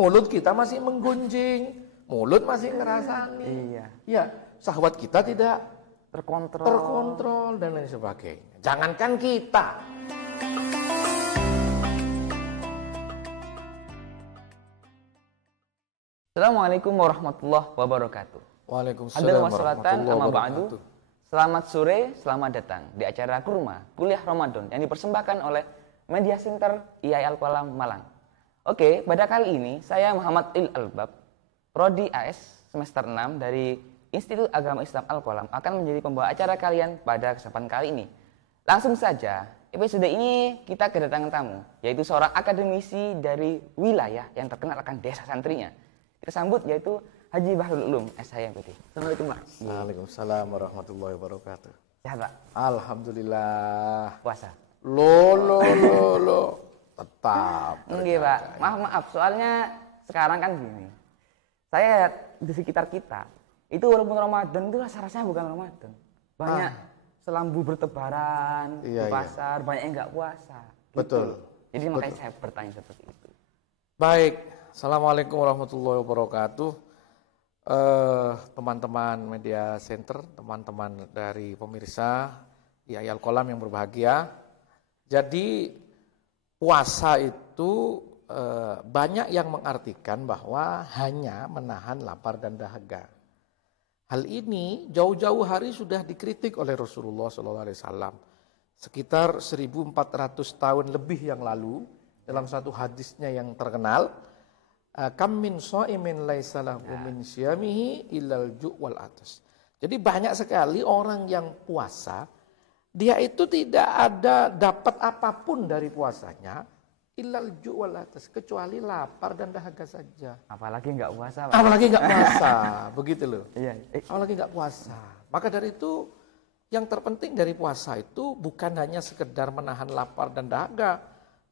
mulut kita masih menggunjing, mulut masih ngerasani. Iya. Ya, syahwat kita tidak Terkontrol. dan lain sebagainya. Jangankan kita. Assalamualaikum warahmatullahi wabarakatuh. Waalaikumsalam Adal warahmatullahi wassalatan amma ba'du. wabarakatuh. Selamat sore, selamat datang di acara Kurma Kuliah Ramadan yang dipersembahkan oleh Media Center IAI Al-Qalam Malang. Oke, pada kali ini saya Muhammad Albab, Prodi AS semester 6 dari Institut Agama Islam Al-Qalam akan menjadi pembawa acara kalian pada kesempatan kali ini. Langsung saja, episode ini kita kedatangan tamu, yaitu seorang akademisi dari wilayah yang terkenal akan desa santrinya. Kita sambut yaitu Haji Bahrul Ulum, SHMPT. Assalamualaikum, Pak. Waalaikumsalam warahmatullahi wabarakatuh. Sehat, Pak? Alhamdulillah. Puasa? Lo. Tetap. Enggak, Pak. Maaf, soalnya sekarang kan gini. Saya di sekitar kita, itu walaupun Ramadan itu rasa-rasanya bukan Ramadan. Banyak selambu bertebaran di pasar, banyak yang nggak puasa. Betul. Gitu. Jadi makanya saya bertanya seperti itu. Baik. Assalamualaikum warahmatullahi wabarakatuh. Teman-teman media center, teman-teman dari pemirsa IAI Al-Qalam yang berbahagia. Jadi puasa itu banyak yang mengartikan bahwa hanya menahan lapar dan dahaga. Hal ini jauh-jauh hari sudah dikritik oleh Rasulullah SAW. Sekitar 1400 tahun lebih yang lalu dalam satu hadisnya yang terkenal, kam min shaimin laisa lahu min syiyamihi illal ju' wal atas. Jadi banyak sekali orang yang puasa, dia itu tidak ada dapat apapun dari puasanya illal ju' wal atas, kecuali lapar dan dahaga saja. Apalagi nggak puasa, Pak. Apalagi nggak puasa, begitu loh. Iya. Apalagi nggak puasa. Maka dari itu yang terpenting dari puasa itu bukan hanya sekedar menahan lapar dan dahaga,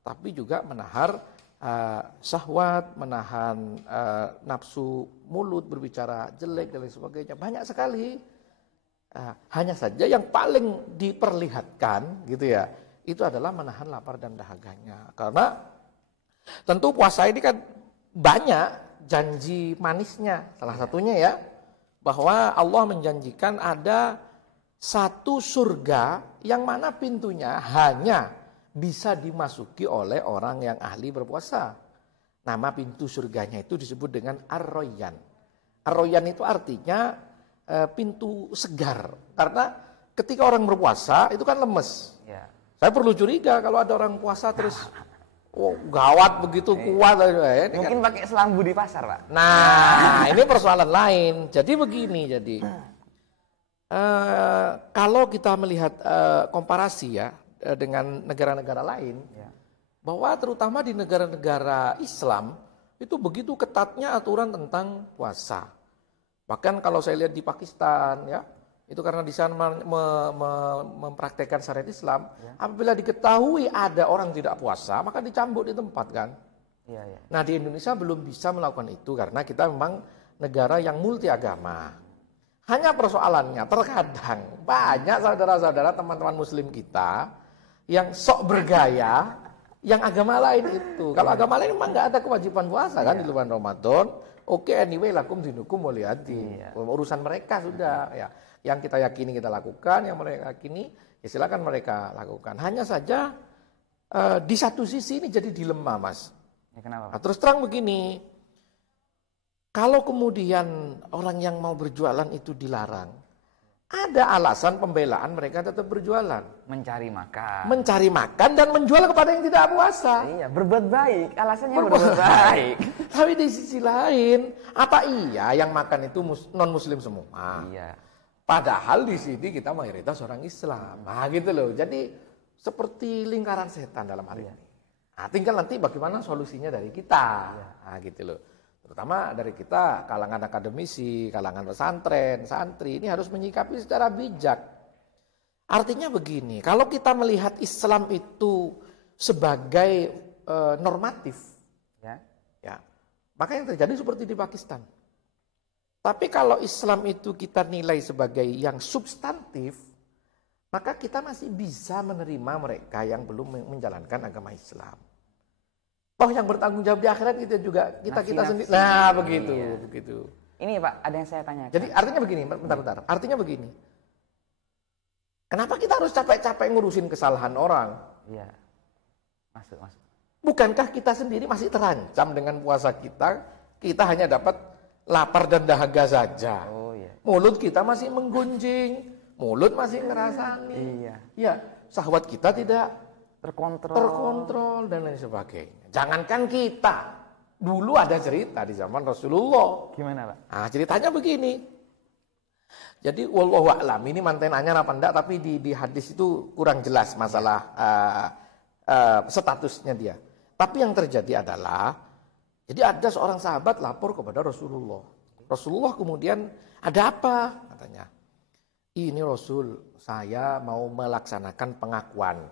tapi juga menahan syahwat, menahan nafsu mulut berbicara jelek dan lain sebagainya. Banyak sekali. Hanya saja yang paling diperlihatkan gitu ya, itu adalah menahan lapar dan dahaganya. Karena tentu puasa ini kan banyak janji manisnya. Salah satunya ya, bahwa Allah menjanjikan ada satu surga yang mana pintunya hanya bisa dimasuki oleh orang yang ahli berpuasa. Nama pintu surganya itu disebut dengan Ar-Royan. Ar-Royan itu artinya pintu segar. Karena ketika orang berpuasa itu kan lemes. Ya. Saya perlu curiga kalau ada orang puasa terus gawat begitu kuat. Mungkin pakai selambu di pasar, Pak. Nah, ini persoalan lain. Jadi begini, kalau kita melihat komparasi ya dengan negara-negara lain, bahwa terutama di negara-negara Islam itu begitu ketatnya aturan tentang puasa. Bahkan kalau saya lihat di Pakistan ya, itu karena di sana mempraktekkan syariat Islam, apabila diketahui ada orang tidak puasa, maka dicambuk di tempat kan. Nah di Indonesia belum bisa melakukan itu karena kita memang negara yang multi agama. Hanya persoalannya terkadang banyak saudara-saudara teman-teman muslim kita yang sok bergaya, yang agama lain itu. Kalau agama lain memang nggak ada kewajiban puasa kan di bulan Ramadan. Oke, anyway, lakum dinukum waliyadi. Urusan mereka sudah. Ya, yang kita yakini kita lakukan, yang mereka yakini ya silakan mereka lakukan. Hanya saja di satu sisi ini jadi dilema, Mas. Ya, kenapa? Nah, terus terang begini, kalau kemudian orang yang mau berjualan itu dilarang, ada alasan pembelaan mereka tetap berjualan. Mencari makan. Mencari makan dan menjual kepada yang tidak puasa. Iya, berbuat baik. Alasannya berbuat baik. Tapi di sisi lain, apa iya yang makan itu non muslim semua? Iya. Padahal di sini kita mayoritas orang Islam. Nah gitu loh. Jadi seperti lingkaran setan dalam hal ini. Nah, tinggal nanti bagaimana solusinya dari kita. Nah gitu loh. Terutama dari kita, kalangan akademisi, kalangan pesantren, santri, ini harus menyikapi secara bijak. Artinya begini, kalau kita melihat Islam itu sebagai normatif, ya, maka yang terjadi seperti di Pakistan. Tapi kalau Islam itu kita nilai sebagai yang substantif, maka kita masih bisa menerima mereka yang belum menjalankan agama Islam. Toh yang bertanggung jawab di akhirat itu juga kita sendiri. Nafsi-nafsi. Nah, begitu, Iya. begitu. Ini Pak, ada yang saya tanyakan. Jadi artinya begini, bentar. Artinya begini. Kenapa kita harus capek-capek ngurusin kesalahan orang? Iya. Masuk. Bukankah kita sendiri masih terancam dengan puasa kita? Kita hanya dapat lapar dan dahaga saja. Oh iya. Mulut kita masih menggunjing, mulut masih ngerasani. Iya. Ya, syahwat kita tidak Terkontrol. dan lain sebagainya. Jangankan kita. Dulu ada cerita di zaman Rasulullah. Gimana Pak? Nah, ceritanya begini. Jadi wallahu a'lam, ini mantenannya apa enggak, tapi di hadis itu kurang jelas masalah statusnya dia. Tapi yang terjadi adalah, jadi ada seorang sahabat lapor kepada Rasulullah. Rasulullah kemudian, ada apa? Katanya, ini Rasul, saya mau melaksanakan pengakuan.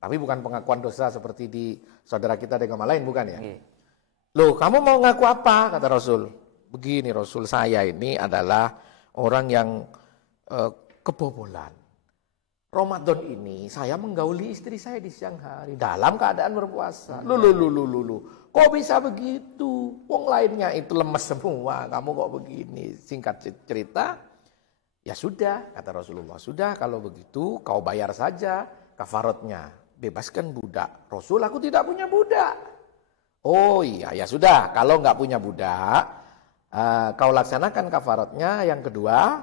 Tapi bukan pengakuan dosa seperti di saudara kita di agama lain, bukan ya? Iya. Loh, kamu mau ngaku apa? Kata Rasul. Begini Rasul, saya ini adalah orang yang kebobolan. Ramadan ini saya menggauli istri saya di siang hari dalam keadaan berpuasa. Lu. Kok bisa begitu? Wong lainnya itu lemes semua. Kamu kok begini? Singkat cerita, ya sudah, kata Rasulullah. Sudah, kalau begitu kau bayar saja kafaratnya. Bebaskan budak. Rasul, aku tidak punya budak. Oh iya, ya sudah. Kalau nggak punya budak, kau laksanakan kafaratnya. Yang kedua,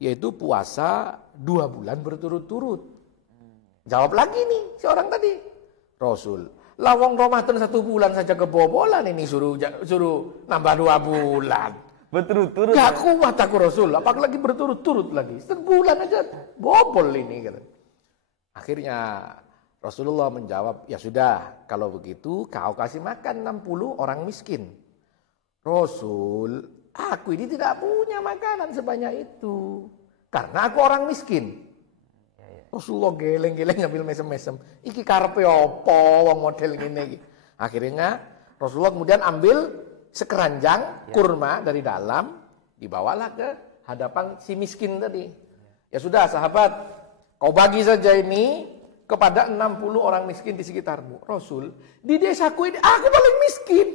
yaitu puasa 2 bulan berturut-turut. Jawab lagi nih si orang tadi. Rasul, lawang Ramadan 1 bulan saja kebobolan, ini suruh nambah 2 bulan. Berturut-turut. Gak kuat aku Rasul, apalagi berturut-turut lagi. 1 bulan aja bobol ini. Gitu. Akhirnya Rasulullah menjawab, ya sudah, kalau begitu kau kasih makan 60 orang miskin. Rasul, aku ini tidak punya makanan sebanyak itu. Karena aku orang miskin. Rasulullah geleng-geleng ngambil mesem-mesem. Iki karepe apa wong model ngene iki. Akhirnya Rasulullah kemudian ambil sekeranjang kurma dari dalam, dibawalah ke hadapan si miskin tadi. Ya sudah sahabat, kau bagi saja ini kepada 60 orang miskin di sekitarmu. Rasul, di desaku ini aku paling miskin.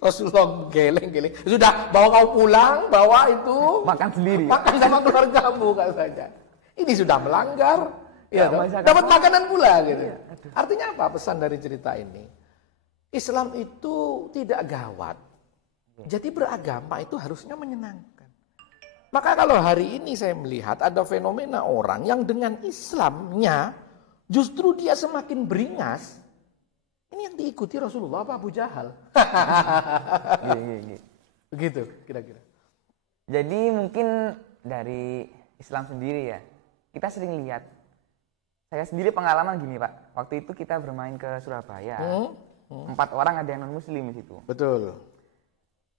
Rasulullah geleng-geleng. Sudah, bawa kau pulang, bawa itu. Makan sendiri. Makan sama keluargamu katanya. Ini sudah melanggar. Ya, Ya, dapat makanan pula gitu. Ya, artinya apa pesan dari cerita ini? Islam itu tidak gawat. Jadi beragama itu harusnya menyenangkan. Maka kalau hari ini saya melihat ada fenomena orang yang dengan Islamnya justru dia semakin beringas. Ini yang diikuti Rasulullah apa Abu Jahal? Begitu kira-kira. Jadi mungkin dari Islam sendiri ya, kita sering lihat. Saya sendiri pengalaman gini Pak, waktu itu kita bermain ke Surabaya, 4 orang ada yang non Muslim di situ. Betul.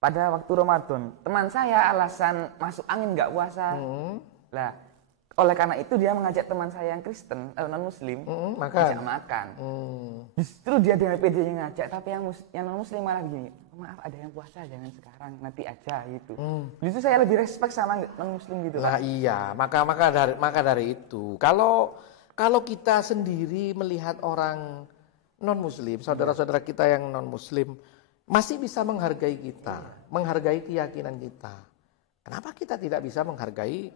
Pada waktu Ramadan, teman saya alasan masuk angin nggak puasa. Lah, oleh karena itu dia mengajak teman saya yang Kristen, non Muslim, ajak makan. Justru dia dengan PD-nya ngajak, tapi yang non Muslim malah gini, maaf ada yang puasa jangan sekarang, nanti aja gitu. Justru saya lebih respect sama non Muslim gitu. Lah iya, maka dari itu kalau kita sendiri melihat orang non Muslim, saudara-saudara kita yang non Muslim masih bisa menghargai kita, menghargai keyakinan kita. Kenapa kita tidak bisa menghargai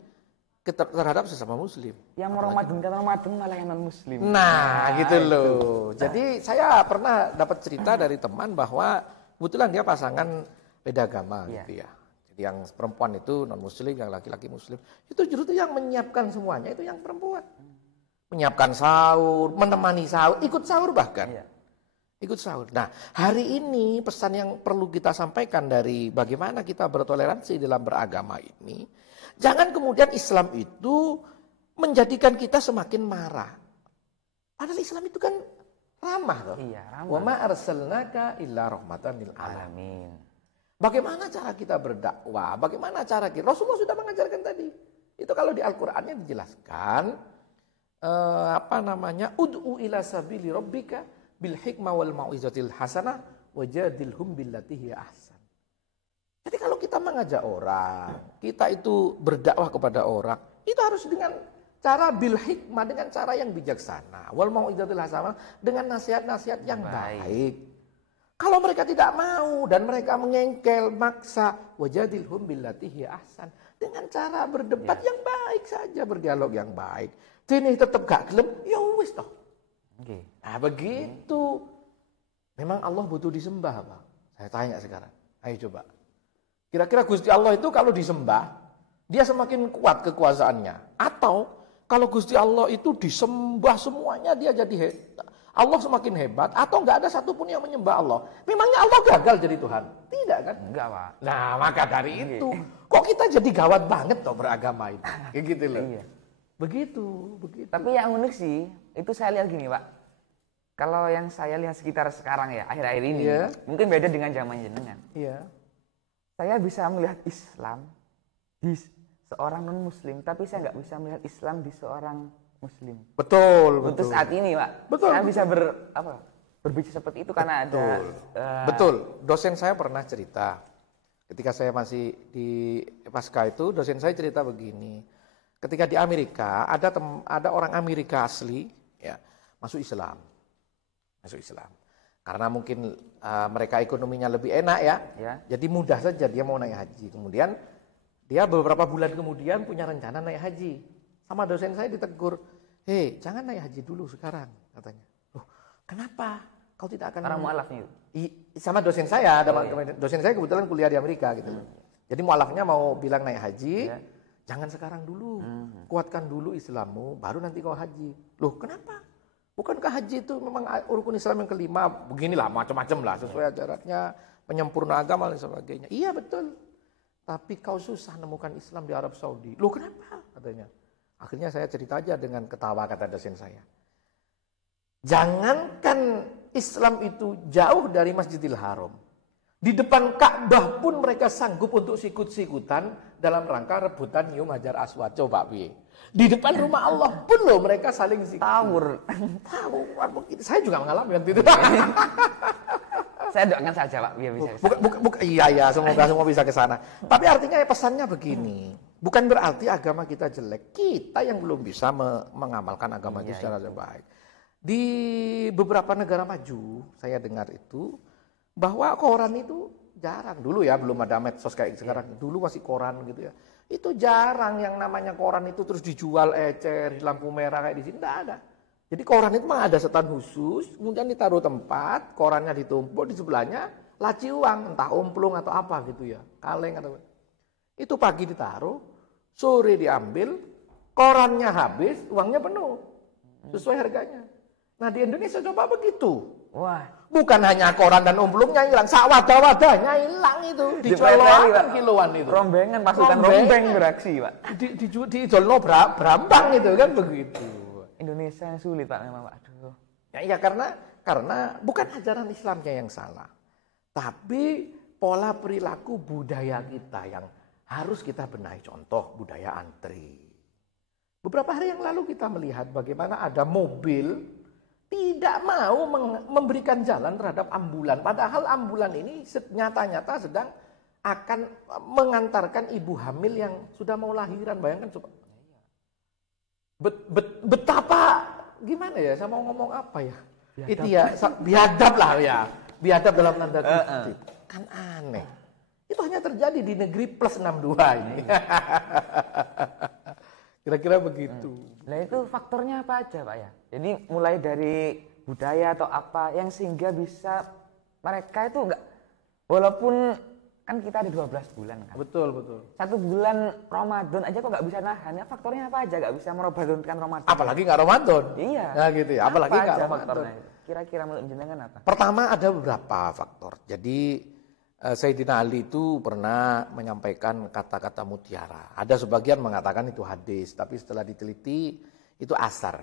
terhadap sesama Muslim? Yang mau Ramadan malah yang non Muslim. Nah, gitu loh. Jadi saya pernah dapat cerita dari teman bahwa kebetulan dia pasangan beda agama gitu ya. Jadi yang perempuan itu non Muslim, yang laki-laki Muslim. Itu justru yang menyiapkan semuanya itu yang perempuan. Menyiapkan sahur, menemani sahur, ikut sahur bahkan. Ikut sahur. Nah, hari ini pesan yang perlu kita sampaikan dari bagaimana kita bertoleransi dalam beragama ini, jangan kemudian Islam itu menjadikan kita semakin marah. Padahal Islam itu kan ramah loh. Iya, ramah. Wa ma arsalnaka illa rahmatan lil alamin. Bagaimana cara kita berdakwah? Bagaimana cara kita? Rasulullah sudah mengajarkan tadi. Itu kalau di Al-Qur'annya dijelaskan ud'u ila sabili rabbika bil hikmah wal mau'izatil hasanah wajadilhum billati hiya ahsan. Jadi kalau kita mengajak orang, kita itu berdakwah kepada orang, itu harus dengan cara bil hikmah, dengan cara yang bijaksana, wal mau'izatil hasanah, dengan nasihat-nasihat yang baik. Kalau mereka tidak mau dan mereka mengengkel, maksa, wajadilhum billati hiya ahsan. Dengan cara berdebat yang baik saja, berdialog yang baik. Ini tetap gak gelem, ya wis toh. Nah begitu. Memang Allah butuh disembah, Pak. Saya tanya sekarang. Ayo coba. Kira-kira Gusti Allah itu kalau disembah, dia semakin kuat kekuasaannya. Atau kalau Gusti Allah itu disembah semuanya, dia jadi Allah semakin hebat. Atau nggak ada satupun yang menyembah Allah. Memangnya Allah gagal jadi Tuhan? Tidak kan? Enggak, Pak. Nah maka dari itu, kok kita jadi gawat banget toh beragama itu. Kayak gitu loh. Iya. Begitu. Tapi yang unik sih, itu saya lihat gini, Pak. Kalau yang saya lihat sekitar sekarang ya, akhir-akhir ini, mungkin beda dengan zaman jenengan. Iya. Saya bisa melihat Islam di seorang non-Muslim, tapi saya nggak bisa melihat Islam di seorang Muslim. Betul. Untuk saat ini, Pak. Betul. Saya bisa berbicara seperti itu karena ada. Betul. Dosen saya pernah cerita, ketika saya masih di Pasca itu, dosen saya cerita begini. Ketika di Amerika, ada orang Amerika asli, ya, masuk Islam. Karena mungkin mereka ekonominya lebih enak ya. Jadi mudah saja dia mau naik haji. Kemudian dia beberapa bulan kemudian punya rencana naik haji. Sama dosen saya ditegur, "Hei, jangan naik haji dulu sekarang," katanya. "Loh, kenapa? Kau tidak akan..." Karena mualafnya itu. Sama dosen saya, dosen saya kebetulan kuliah di Amerika gitu. Jadi mualafnya mau bilang naik haji, jangan sekarang dulu. Kuatkan dulu Islammu, baru nanti kau haji. Loh, kenapa? Bukankah haji itu memang rukun Islam yang kelima? Beginilah macam-macam lah sesuai ajarannya, penyempurna agama dan sebagainya. Iya betul. Tapi kau susah nemukan Islam di Arab Saudi. Loh kenapa? Katanya. Akhirnya saya cerita aja dengan ketawa kata dosen saya. Jangankan Islam itu jauh dari Masjidil Haram. Di depan Ka'bah pun mereka sanggup untuk sikut-sikutan dalam rangka rebutan nyium Hajar Aswad. Coba piye? Di depan rumah Allah pun loh mereka saling sikut. Tawur. Saya juga mengalami waktu itu. Saya doakan saja, Pak, biar bisa. Iya, semoga semua bisa ke sana. Tapi artinya pesannya begini. Bukan berarti agama kita jelek. Kita yang belum bisa mengamalkan agama itu secara baik. Di beberapa negara maju, saya dengar itu, bahwa koran itu jarang. Dulu ya, belum ada medsos kayak sekarang. Dulu masih koran gitu ya. Itu jarang yang namanya koran itu terus dijual ecer, di lampu merah kayak di sini. Tidak ada. Jadi koran itu memang ada setan khusus, kemudian ditaruh tempat, korannya ditumpuk, di sebelahnya laci uang, entah omplung atau apa gitu ya, kaleng atau... Itu pagi ditaruh, sore diambil, korannya habis, uangnya penuh, sesuai harganya. Nah di Indonesia coba begitu. Wah. Bukan hanya koran dan omplungnya hilang, sak wadah-wadahnya hilang itu. Dijual kiloan itu. Rombengan, pasukan rombeng beraksi, Pak. Dijual berambang itu kan begitu. Indonesia yang sulit, Pak, memang, Pak. Aduh. Ya karena bukan ajaran Islamnya yang salah. Tapi pola perilaku budaya kita yang harus kita benahi. Contoh budaya antri. Beberapa hari yang lalu kita melihat bagaimana ada mobil tidak mau memberikan jalan terhadap ambulan. Padahal ambulan ini nyata-nyata sedang akan mengantarkan ibu hamil yang sudah mau lahiran. Bayangkan coba. Betapa, gimana ya, saya mau ngomong apa ya. Biadab. Itu ya, biadab lah ya. Biadab dalam tanda kutip. Kan aneh. Itu hanya terjadi di negeri plus 62 ini. Kira-kira begitu. Nah itu faktornya apa aja, Pak ya? Jadi mulai dari budaya atau apa yang sehingga bisa mereka itu enggak, walaupun kan kita ada 12 bulan kan. Betul. 1 bulan Ramadan aja kok nggak bisa nahan. Ya faktornya apa aja nggak bisa merobadonkan Ramadan. Apalagi nggak Ramadan. Iya. Nah gitu ya. Apalagi nggak Ramadan. Kira-kira menurut jenengan apa? Pertama ada beberapa faktor. Jadi Sayyidina Ali itu pernah menyampaikan kata-kata mutiara. Ada sebagian mengatakan itu hadis, tapi setelah diteliti itu asar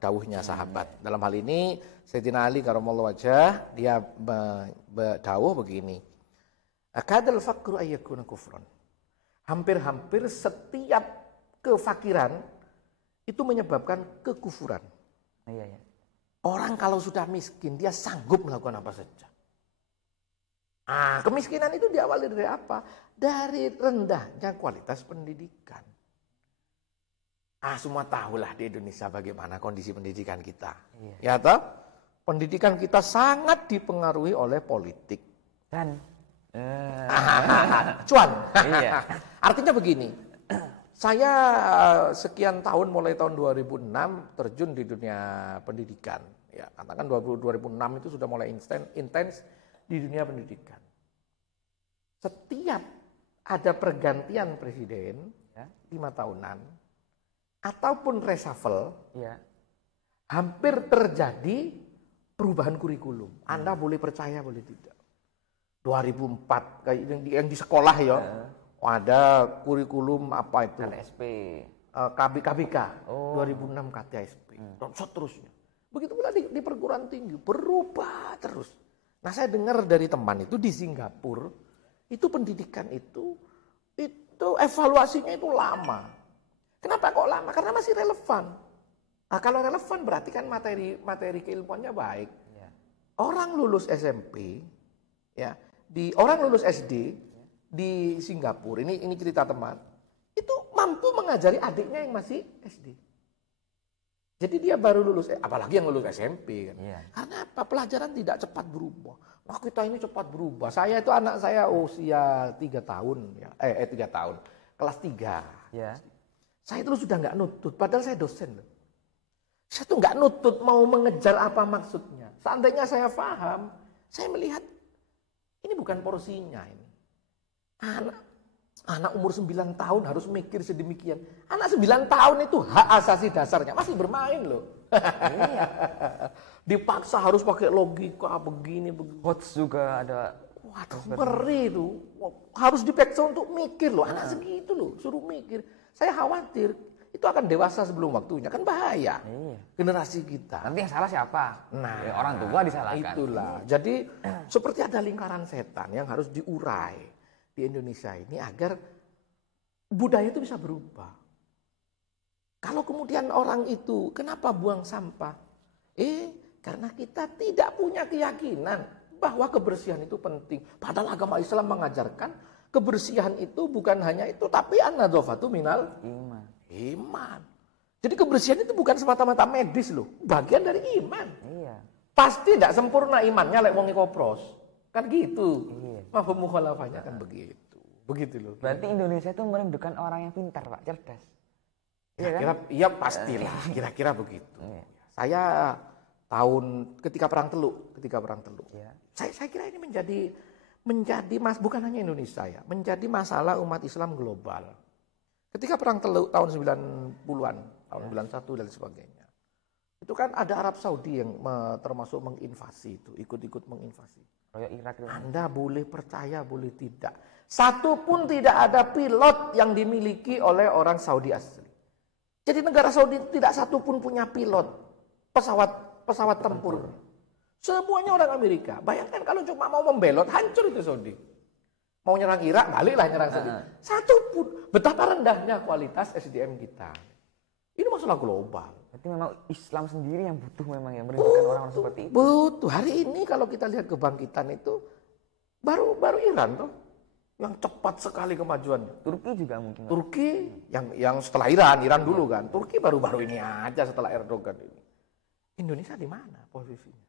dawuhnya sahabat. Dalam hal ini Sayyidina Ali karramallahu wajhah dia berdawuh begini. Akadal faqru ayyakuna kufran. Hampir-hampir setiap kefakiran itu menyebabkan kekufuran. Iya. Orang kalau sudah miskin dia sanggup melakukan apa saja. Kemiskinan itu diawali dari apa? Dari rendahnya kualitas pendidikan. Semua tahulah di Indonesia bagaimana kondisi pendidikan kita. Iya. Ya toh? Pendidikan kita sangat dipengaruhi oleh politik. Dan Cuan. Iya. Artinya begini, saya sekian tahun mulai tahun 2006 terjun di dunia pendidikan. Ya, katakan 2006 itu sudah mulai intens di dunia pendidikan. Setiap ada pergantian presiden, Ya. 5 tahunan, ataupun reshuffle, Iya. hampir terjadi perubahan kurikulum. Anda boleh percaya, boleh tidak. 2004 kayak yang di sekolah ya, ada kurikulum apa itu? KTSP. KBK, Oh. 2006 KTSP, dan seterusnya. Begitu pula di perguruan tinggi, berubah terus. Nah, saya dengar dari teman itu di Singapura, itu pendidikan itu evaluasinya itu lama. Kenapa kok lama? Karena masih relevan. Nah, kalau relevan berarti kan materi keilmuannya baik. Ya. Orang lulus SMP, ya, orang lulus SD di Singapura, ini cerita teman, itu mampu mengajari adiknya yang masih SD. Jadi dia baru lulus, apalagi yang lulus SMP kan. Iya. Karena apa? Pelajaran tidak cepat berubah. Wah, kita ini cepat berubah. Saya itu anak saya usia 3 tahun, ya. 3 tahun, kelas 3. Ya. Saya itu sudah nggak nutut, padahal saya dosen loh. Saya tuh nggak nutut mau mengejar apa maksudnya. Seandainya saya paham, saya melihat ini bukan porsinya ini. Anak umur 9 tahun harus mikir sedemikian. Anak 9 tahun itu hak asasi dasarnya, masih bermain loh. Iya. Dipaksa harus pakai logika begini. Hots juga ada. Waduh, ngeri itu. Harus dipaksa untuk mikir loh, anak segitu loh, suruh mikir. Saya khawatir itu akan dewasa sebelum waktunya, kan bahaya. Iya. Generasi kita. Nanti yang salah siapa? Nah, Ya, orang tua disalahkan. Itulah. Jadi seperti ada lingkaran setan yang harus diurai di Indonesia ini agar budaya itu bisa berubah. Kalau kemudian orang itu kenapa buang sampah? Karena kita tidak punya keyakinan bahwa kebersihan itu penting. Padahal agama Islam mengajarkan kebersihan itu bukan hanya itu, tapi an-nadzafatu minal iman. Jadi kebersihan itu bukan semata-mata medis loh, bagian dari iman. Iya. Pasti tidak sempurna imannya lek wong kopros. Kan gitu. Iya. Mafhum mukhalafahnya kan begitu. Begitu loh. Berarti Indonesia itu merindukan orang yang pintar, Pak, cerdas. Iya kan? Iya pastilah, kira-kira begitu. Iya. Saya tahun ketika perang Teluk. Iya. Saya kira ini menjadi bukan hanya Indonesia ya, menjadi masalah umat Islam global. Ketika perang Teluk tahun 90-an, tahun 91 dan sebagainya. Itu kan ada Arab Saudi yang termasuk menginvasi itu, ikut-ikut menginvasi. Royok Irak itu. Anda boleh percaya, boleh tidak. Satu pun tidak ada pilot yang dimiliki oleh orang Saudi asli. Jadi negara Saudi tidak satu pun punya pilot pesawat tempur. Semuanya orang Amerika. Bayangkan kalau cuma mau membelot, hancur itu Saudi. Mau nyerang Irak, baliklah nyerang Saudi. Satu pun. Betapa rendahnya kualitas SDM kita. Ini masalah global. Berarti memang Islam sendiri yang butuh memang yang merindukan orang-orang seperti itu. Betul. Hari ini kalau kita lihat kebangkitan itu baru Iran tuh yang cepat sekali kemajuannya. Turki juga mungkin. Turki yang setelah Iran dulu kan. Turki baru-baru ini aja setelah Erdogan ini. Indonesia di mana posisinya?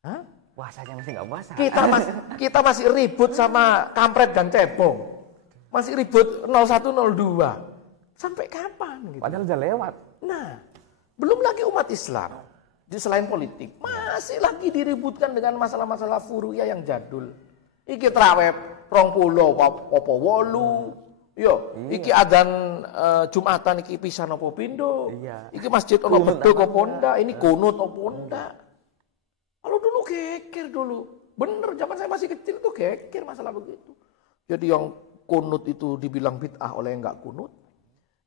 Hah? Puasanya masih nggak puasa. Kita masih ribut sama kampret dan cebong. Masih ribut 0102. Sampai kapan gitu? Padahal udah lewat. Nah, belum lagi umat Islam. Selain politik, masih lagi diributkan dengan masalah-masalah furu'iyah yang jadul. Iki traweh 20 apa 8. Yo, iki adzan Jumatan iki pisan apa pindho? Iya. Iki masjid ono bedhog apa ndak? Ini kunut apa ndak? Kalau dulu geger dulu. Bener, zaman saya masih kecil tuh geger masalah begitu. Jadi yang kunut itu dibilang bid'ah oleh yang enggak kunut.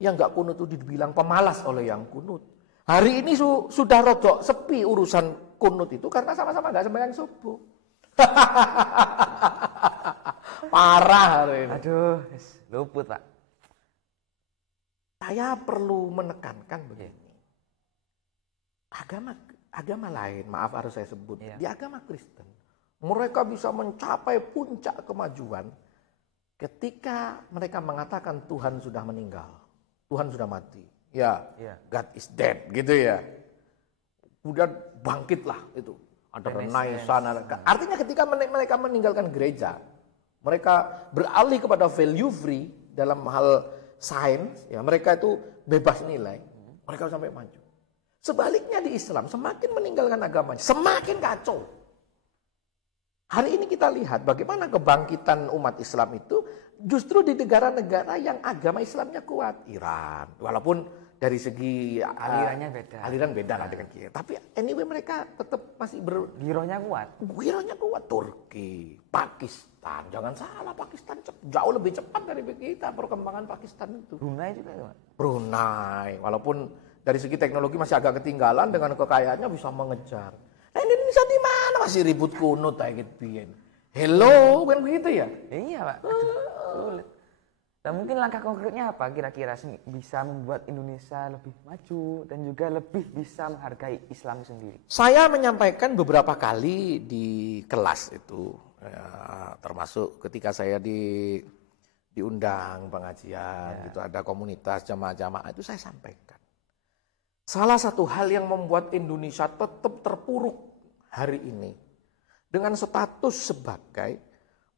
Yang enggak kunut itu dibilang pemalas oleh yang kunut. Hari ini sudah rodok sepi urusan kunut itu karena sama-sama enggak sembahyang subuh. Parah hari ini. Aduh, luput Pak. Saya perlu menekankan begini. Agama lain, maaf harus saya sebut, di agama Kristen, mereka bisa mencapai puncak kemajuan ketika mereka mengatakan Tuhan sudah meninggal, Tuhan sudah mati, ya, God is dead, gitu ya. Kemudian bangkitlah itu. ada Renaissance. Artinya ketika mereka meninggalkan gereja, mereka beralih kepada value free dalam hal sains, ya mereka itu bebas nilai, mereka sampai maju. Sebaliknya di Islam, semakin meninggalkan agamanya, semakin kacau. Hari ini kita lihat bagaimana kebangkitan umat Islam itu justru di negara-negara yang agama Islamnya kuat. Iran, walaupun dari segi alirannya beda. Aliran beda lah dengan kita. Tapi anyway mereka tetap masih girohnya kuat. Girohnya kuat. Turki, Pakistan, jangan salah, Pakistan jauh lebih cepat dari kita perkembangan Pakistan itu. Brunei juga. Brunei, walaupun dari segi teknologi masih agak ketinggalan, dengan kekayaannya bisa mengejar. Nah Indonesia di mana masih ribut kunut kayak gitu. Hello, kan begitu ya? Iya Pak. Sulit. Dan mungkin langkah konkretnya apa kira-kira bisa membuat Indonesia lebih maju dan juga lebih bisa menghargai Islam sendiri? Saya menyampaikan beberapa kali di kelas itu, ya, termasuk ketika saya diundang pengajian, gitu ada komunitas jamaah-jamaah itu saya sampaikan. Salah satu hal yang membuat Indonesia tetap terpuruk hari ini dengan status sebagai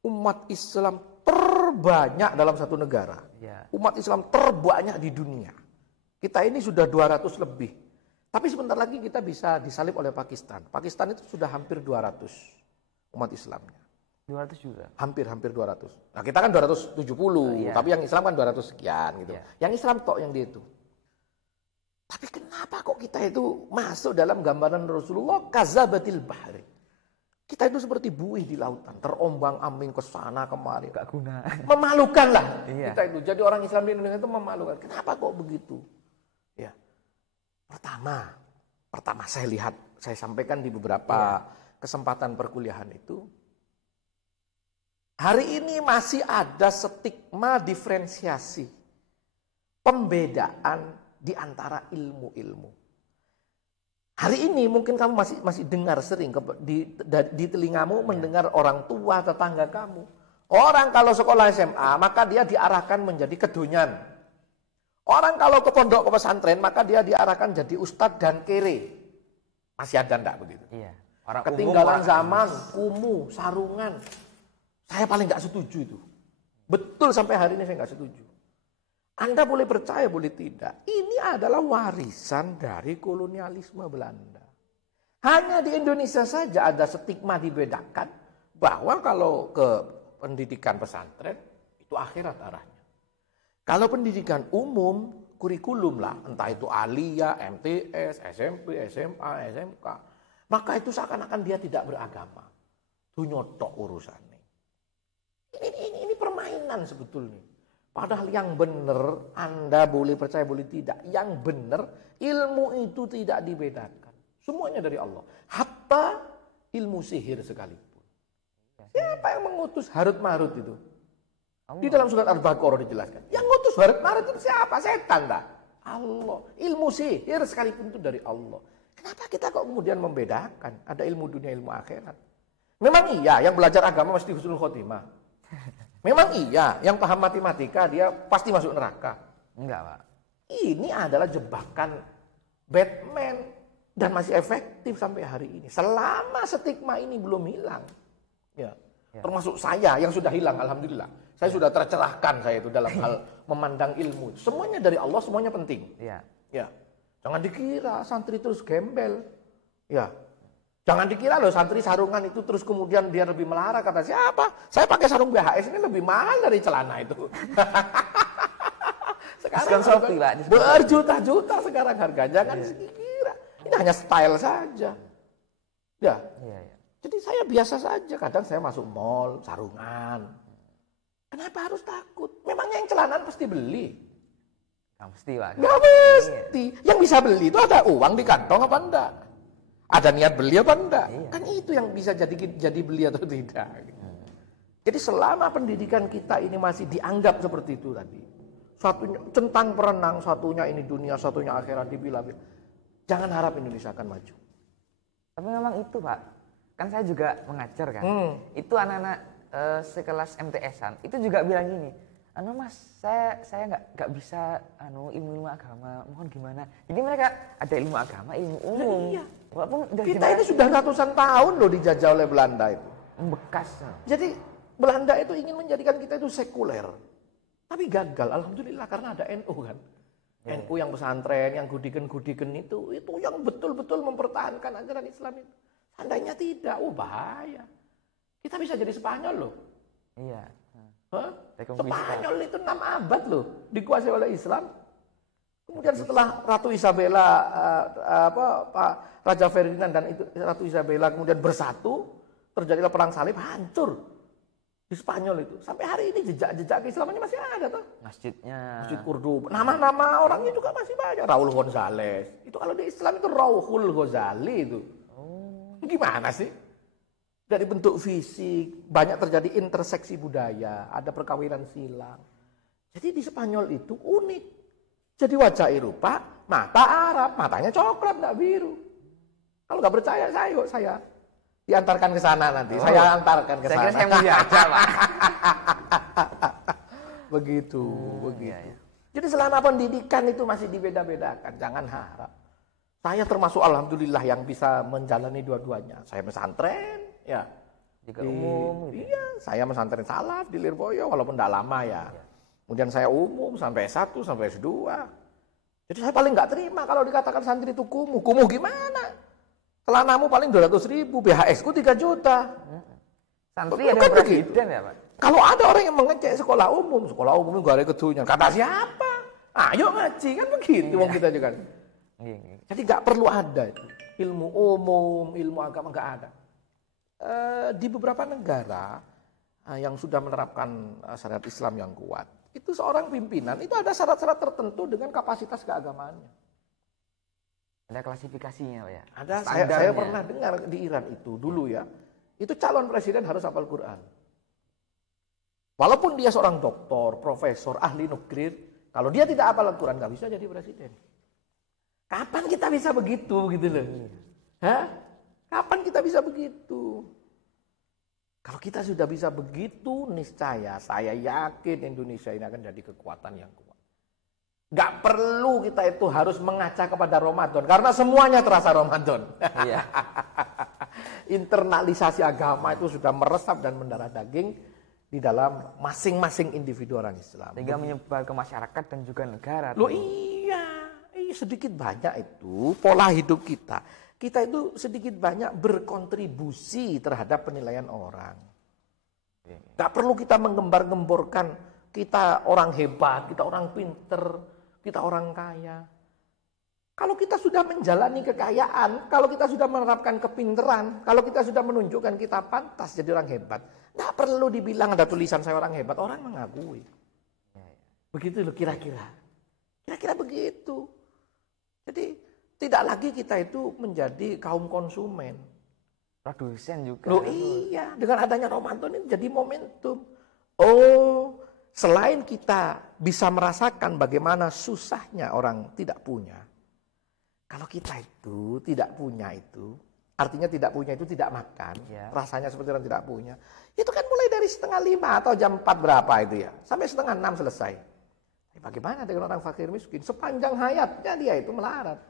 umat Islam terbanyak dalam satu negara. Umat Islam terbanyak di dunia. Kita ini sudah 200 lebih. Tapi sebentar lagi kita bisa disalib oleh Pakistan. Pakistan itu sudah hampir 200 umat Islamnya. 200 juga? Hampir 200. Nah kita kan 270, tapi yang Islam kan 200 sekian gitu. Yang Islam tok yang dia itu. Tapi kenapa kok kita itu masuk dalam gambaran Rasulullah kazabatil bahri? Kita itu seperti buih di lautan, terombang ambing ke sana kemari. Gak guna. Memalukan lah kita itu. Jadi orang Islam di Indonesia itu memalukan. Kenapa kok begitu? Ya. Pertama saya sampaikan di beberapa kesempatan perkuliahan itu. Hari ini masih ada stigma diferensiasi. Pembedaan di antara ilmu-ilmu. Hari ini mungkin kamu masih dengar sering di telingamu mendengar orang tua tetangga kamu. Orang kalau sekolah SMA maka dia diarahkan menjadi kedonyan. Orang kalau ke pondok ke pesantren maka dia diarahkan jadi ustadz dan kere. Masih ada enggak begitu? Iya. Ketinggalan zaman, kumuh, sarungan. Saya paling nggak setuju itu. Betul sampai hari ini saya nggak setuju. Anda boleh percaya, boleh tidak. Ini adalah warisan dari kolonialisme Belanda. Hanya di Indonesia saja ada stigma dibedakan bahwa kalau ke pendidikan pesantren itu akhirat arahnya. Kalau pendidikan umum, kurikulum lah, entah itu aliyah, MTS, SMP, SMA, SMK, maka itu seakan-akan dia tidak beragama. Itu nyotok urusannya. Ini permainan sebetulnya. Padahal yang benar, Anda boleh percaya, boleh tidak. Yang benar, ilmu itu tidak dibedakan. Semuanya dari Allah. Hatta ilmu sihir sekalipun. Siapa yang mengutus Harut Marut itu? Di dalam surat Al-Baqarah dijelaskan. Yang mengutus Harut Marut itu siapa? Setan tak? Allah. Ilmu sihir sekalipun itu dari Allah. Kenapa kita kok kemudian membedakan? Ada ilmu dunia, ilmu akhirat. Memang iya, yang belajar agama mesti husnul khotimah. Memang iya, yang paham matematika dia pasti masuk neraka. Enggak, Pak. Ini adalah jebakan Batman dan masih efektif sampai hari ini. Selama stigma ini belum hilang. Ya. Termasuk saya yang sudah hilang, alhamdulillah. Saya sudah tercerahkan saya itu dalam hal memandang ilmu. Semuanya dari Allah, semuanya penting. Iya. Ya. Jangan dikira santri terus gembel. Ya. Jangan dikira loh santri sarungan itu terus kemudian dia lebih melara. Kata siapa? Saya pakai sarung BHS ini lebih mahal dari celana itu. Sekarang Shopee, Pak. Berjuta-juta sekarang harganya. Jangan dikira. Ini hanya style saja. Ya. Iya. Jadi saya biasa saja. Kadang saya masuk mall, sarungan. Kenapa harus takut? Memangnya yang celana pasti beli? Nggak mesti, Pak. Nggak mesti. Yang bisa beli itu ada uang di kantong apa enggak? Ada niat beli apa enggak? Kan itu yang bisa jadi beli atau tidak. Jadi selama pendidikan kita ini masih dianggap seperti itu tadi. Satunya centang perenang, satunya ini dunia, satunya akhirat dibilang. Jangan harap Indonesia akan maju. Tapi memang itu, Pak. Kan saya juga mengajar kan. Itu anak-anak sekelas MTS-an itu juga bilang gini. Mas, saya nggak bisa ilmu agama, mohon gimana. Jadi mereka ada ilmu agama, ilmu umum. Iya. Walaupun Kita ini sudah ratusan tahun loh dijajah oleh Belanda itu. Bekas. Jadi Belanda itu ingin menjadikan kita itu sekuler. Tapi gagal, alhamdulillah karena ada NU kan. NU yang pesantren, yang gudiken-gudiken itu yang betul-betul mempertahankan ajaran Islam itu. Seandainya tidak, bahaya. Kita bisa jadi Spanyol loh. Iya. Hah? Spanyol itu 6 abad loh dikuasai oleh Islam. Kemudian setelah Ratu Isabella, Raja Ferdinand dan Ratu Isabella kemudian bersatu, terjadilah perang salib, hancur di Spanyol itu. Sampai hari ini jejak-jejak keislamannya masih ada tuh. Masjid Kurduba. Nama-nama orangnya juga masih banyak. Raul Gonzales. Itu kalau di Islam itu Raul Ghazali itu. Gimana sih? Dari bentuk fisik, banyak terjadi interseksi budaya, ada perkawinan silang. Jadi di Spanyol itu unik. Jadi wajah Eropa, mata Arab, matanya coklat, enggak biru. Kalau nggak percaya, saya diantarkan ke sana nanti. Saya antarkan ke sana. Saya kira saya mau diajak, Pak. Begitu. Iya. Jadi selama pendidikan itu masih dibeda-bedakan, jangan harap. Saya termasuk alhamdulillah yang bisa menjalani dua-duanya. Saya pesantren, ya. Juga umum. Gitu. Iya, saya pesantren salaf di Lirboyo walaupun tidak lama ya. Kemudian saya umum sampai S1 sampai S2. Jadi saya paling nggak terima kalau dikatakan santri itu kumuh. Kumuh gimana? Celanamu paling 200.000, BHS ku 3 juta. Santri ada presiden ya, Pak? Kalau ada orang yang mengecek sekolah umum gak ada kedunya. Kata siapa? Ayo ngaji kan begitu wong kita juga. Jadi nggak perlu ada itu. Ilmu umum, ilmu agama nggak ada. Di beberapa negara yang sudah menerapkan syariat Islam yang kuat, itu seorang pimpinan itu ada syarat-syarat tertentu dengan kapasitas keagamaannya. Ada klasifikasinya, Pak ya? Ada. Saya pernah dengar di Iran itu dulu ya. Itu calon presiden harus hafal Quran. Walaupun dia seorang doktor, profesor, ahli nuklir, kalau dia tidak hafal Quran nggak bisa jadi presiden. Kapan kita bisa begitu gitu loh? Hah? Kapan kita bisa begitu? Kalau kita sudah bisa begitu, niscaya saya yakin Indonesia ini akan jadi kekuatan yang kuat. Gak perlu kita itu harus mengaca kepada Ramadan, karena semuanya terasa Ramadan. Iya. Internalisasi agama itu sudah meresap dan mendarah daging di dalam masing-masing individu orang Islam. Sehingga menyebar ke masyarakat dan juga negara. Loh iya, sedikit banyak itu pola hidup kita. Kita itu sedikit banyak berkontribusi terhadap penilaian orang. Gak perlu kita menggembar-gemborkan kita orang hebat, kita orang pinter, kita orang kaya. Kalau kita sudah menjalani kekayaan, kalau kita sudah menerapkan kepinteran, kalau kita sudah menunjukkan kita pantas jadi orang hebat, gak perlu dibilang ada tulisan saya orang hebat, orang mengakui. Begitu loh kira-kira. Kira-kira begitu. Jadi tidak lagi kita itu menjadi kaum konsumen. Produsen juga. Loh iya, dengan adanya Ramadan ini jadi momentum. Oh, selain kita bisa merasakan bagaimana susahnya orang tidak punya. Kalau kita itu tidak punya itu, artinya tidak punya itu tidak makan, ya. Rasanya seperti orang tidak punya. Itu kan mulai dari 4:30 atau jam 4 berapa itu ya, sampai 5:30 selesai. Bagaimana dengan orang fakir miskin? Sepanjang hayatnya dia itu melarat.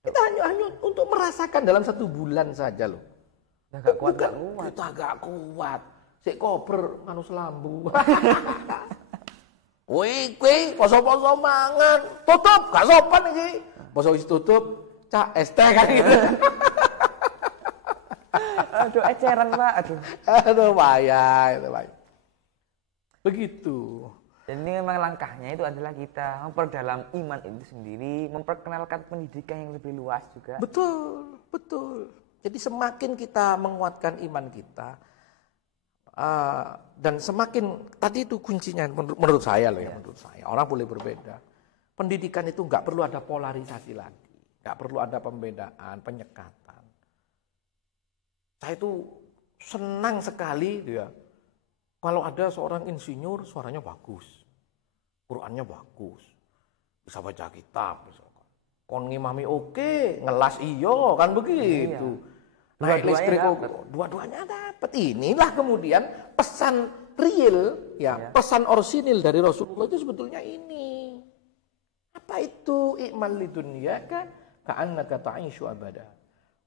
Kita hanya untuk merasakan dalam 1 bulan saja loh. Agak kuat, Kita agak kuat. Sik kober manus lambu. Wih, poso-poso mangan. Tutup, gak sopan iki. Poso wis tutup, cak ST kan gitu. Aduh, eceran, Pak. Aduh, bahaya itu, Pak. Begitu. Jadi memang langkahnya itu adalah kita memperdalam iman itu sendiri, memperkenalkan pendidikan yang lebih luas juga. Betul. Jadi semakin kita menguatkan iman kita, dan semakin, tadi itu kuncinya menurut saya loh ya, menurut saya. Orang boleh berbeda. Pendidikan itu nggak perlu ada polarisasi lagi, nggak perlu ada pembedaan, penyekatan. Saya itu senang sekali ya. Kalau ada seorang insinyur suaranya bagus, Qurannya bagus, bisa baca kitab, misalkan. Kon ngimami oke, ngelas iyo kan begitu. Naik listrik dua-duanya dapat. Inilah kemudian pesan real ya, pesan orsinil dari Rasulullah itu sebetulnya ini. Apa itu? I'mal lidunyaka ka'annaka ta'ishu abada.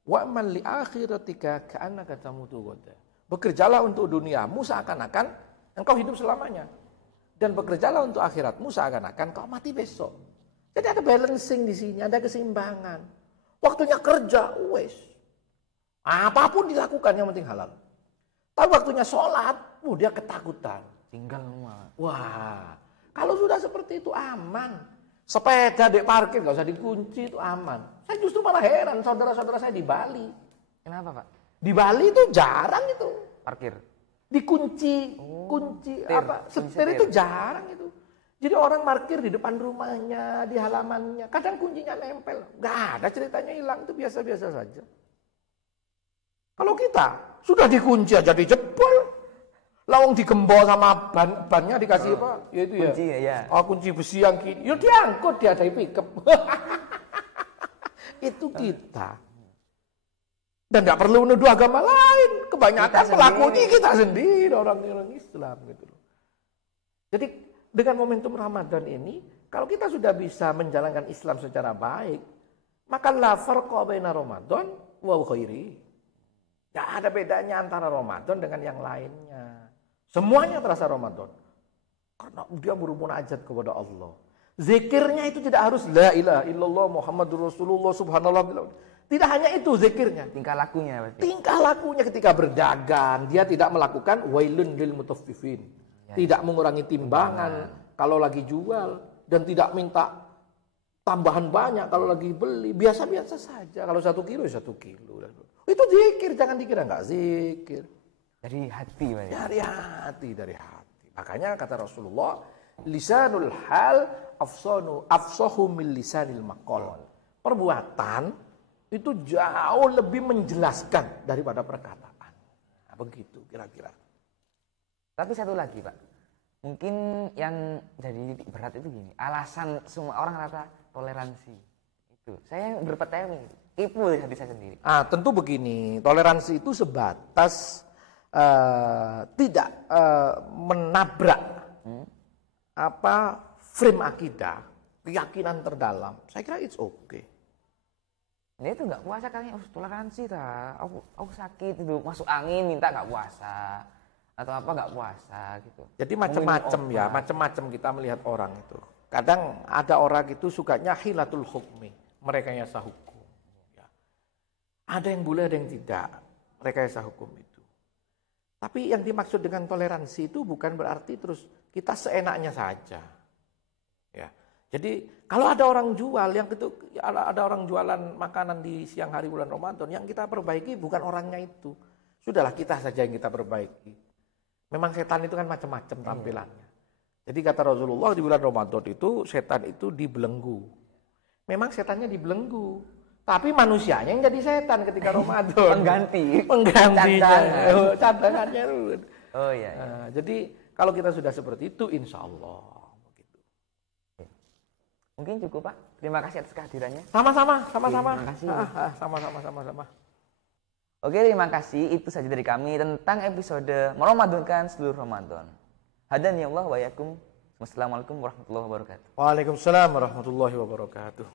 Wa'mal li akhiratika ka'annaka tamutu ghadan. Bekerjalah untuk duniamu seakan-akan engkau hidup selamanya. Dan bekerjalah untuk akhiratmu seakan-akan kau mati besok. Jadi ada balancing di sini, ada keseimbangan. Waktunya kerja, wes. Apapun dilakukan yang penting halal. Tapi waktunya sholat, dia ketakutan. Tinggal rumah. Wah, kalau sudah seperti itu aman. Sepeda di parkir gak usah dikunci, itu aman. Saya justru malah heran saudara-saudara saya di Bali. Kenapa, Pak? Di Bali itu jarang itu. Parkir. Dikunci, setir itu jarang itu. Jadi orang parkir di depan rumahnya, di halamannya, kadang kuncinya nempel. Gak ada ceritanya hilang, itu biasa-biasa saja. Kalau kita sudah dikunci aja dijebol, lawang digembok sama bannya dikasih apa? Ya itu kunci, ya. Oh, kunci besi yang kini, ya diangkut dia dari pickup. Itu kita. Dan tidak perlu menuduh agama lain. Kebanyakan pelakunya kita sendiri, orang-orang Islam gitu loh. Jadi dengan momentum Ramadan ini, kalau kita sudah bisa menjalankan Islam secara baik, maka la farqa baina Ramadan wa ghairi. Tidak ada bedanya antara Ramadan dengan yang lainnya. Semuanya terasa Ramadan. Karena dia bermunajat kepada Allah. Zikirnya itu tidak harus la ilaha illallah Muhammadur Rasulullah subhanallah. Tidak hanya itu zikirnya. Tingkah lakunya berarti. Tingkah lakunya ketika berdagang, dia tidak melakukan wailun lil mutaffifin. Tidak mengurangi timbangan kalau lagi jual dan tidak minta tambahan banyak kalau lagi beli. Biasa-biasa saja. Kalau 1 kilo, 1 kilo. Itu zikir, jangan dikira enggak zikir. Dari hati, Pak. Dari hati. Makanya kata Rasulullah, lisanul hal afsahu min lisanil maqal. Perbuatan itu jauh lebih menjelaskan daripada perkataan. Nah, begitu kira-kira. Tapi satu lagi, Pak. Mungkin yang jadi berat itu gini. Alasan semua orang rata toleransi. Itu. Saya berpetani. Kipu di hati saya sendiri. Tentu begini. Toleransi itu sebatas tidak menabrak frame akidah, keyakinan terdalam. Saya kira it's okay. Dia itu nggak puasa kayaknya toleransi aku sakit itu masuk angin minta nggak puasa atau apa nggak puasa gitu. Jadi macam-macam ya, macam-macam kita melihat orang itu. Kadang ada orang itu sukanya hilatul hukmi, merekayasa hukum. Ya. Ada yang boleh, ada yang tidak, merekayasa hukum itu. Tapi yang dimaksud dengan toleransi itu bukan berarti terus kita seenaknya saja. Ya. Jadi kalau ada orang jual ada orang jualan makanan di siang hari bulan Ramadan, yang kita perbaiki bukan orangnya itu. Sudahlah kita saja yang kita perbaiki. Memang setan itu kan macam-macam tampilannya. Jadi kata Rasulullah di bulan Ramadan itu setan itu dibelenggu. Memang setannya dibelenggu, tapi manusianya yang jadi setan ketika Ramadan. Penggantinya. Cadangannya. Oh iya. Jadi kalau kita sudah seperti itu, insya Allah. Mungkin cukup, Pak. Terima kasih atas kehadirannya. Sama-sama. Terima kasih. Sama-sama. Oke, terima kasih. Itu saja dari kami tentang episode meramadankan seluruh Ramadan. Hadani Allah wa yakum. Wassalamualaikum warahmatullahi wabarakatuh. Waalaikumsalam warahmatullahi wabarakatuh.